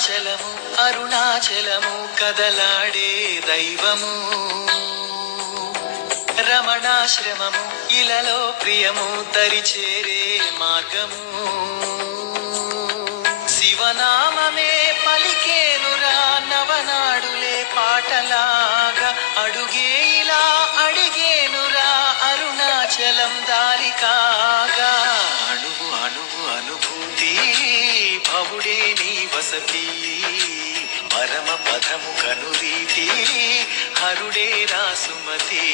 భద్రాచలము అరుణాచలము కదలాడే దైవము రమణాశ్రమము ఇలలో ప్రియము తరిచేరే మార్గము శివనామమే పలికేనురా నవనాడులే పాటలాగా అడుగే ఇలా అడిగేనురా అరుణాచలం దారి కాగా అణువు అణువు అనుభూతి భవుడే నీ వసతి పరమ పదము కనురీతి హరుడే రాసుమతి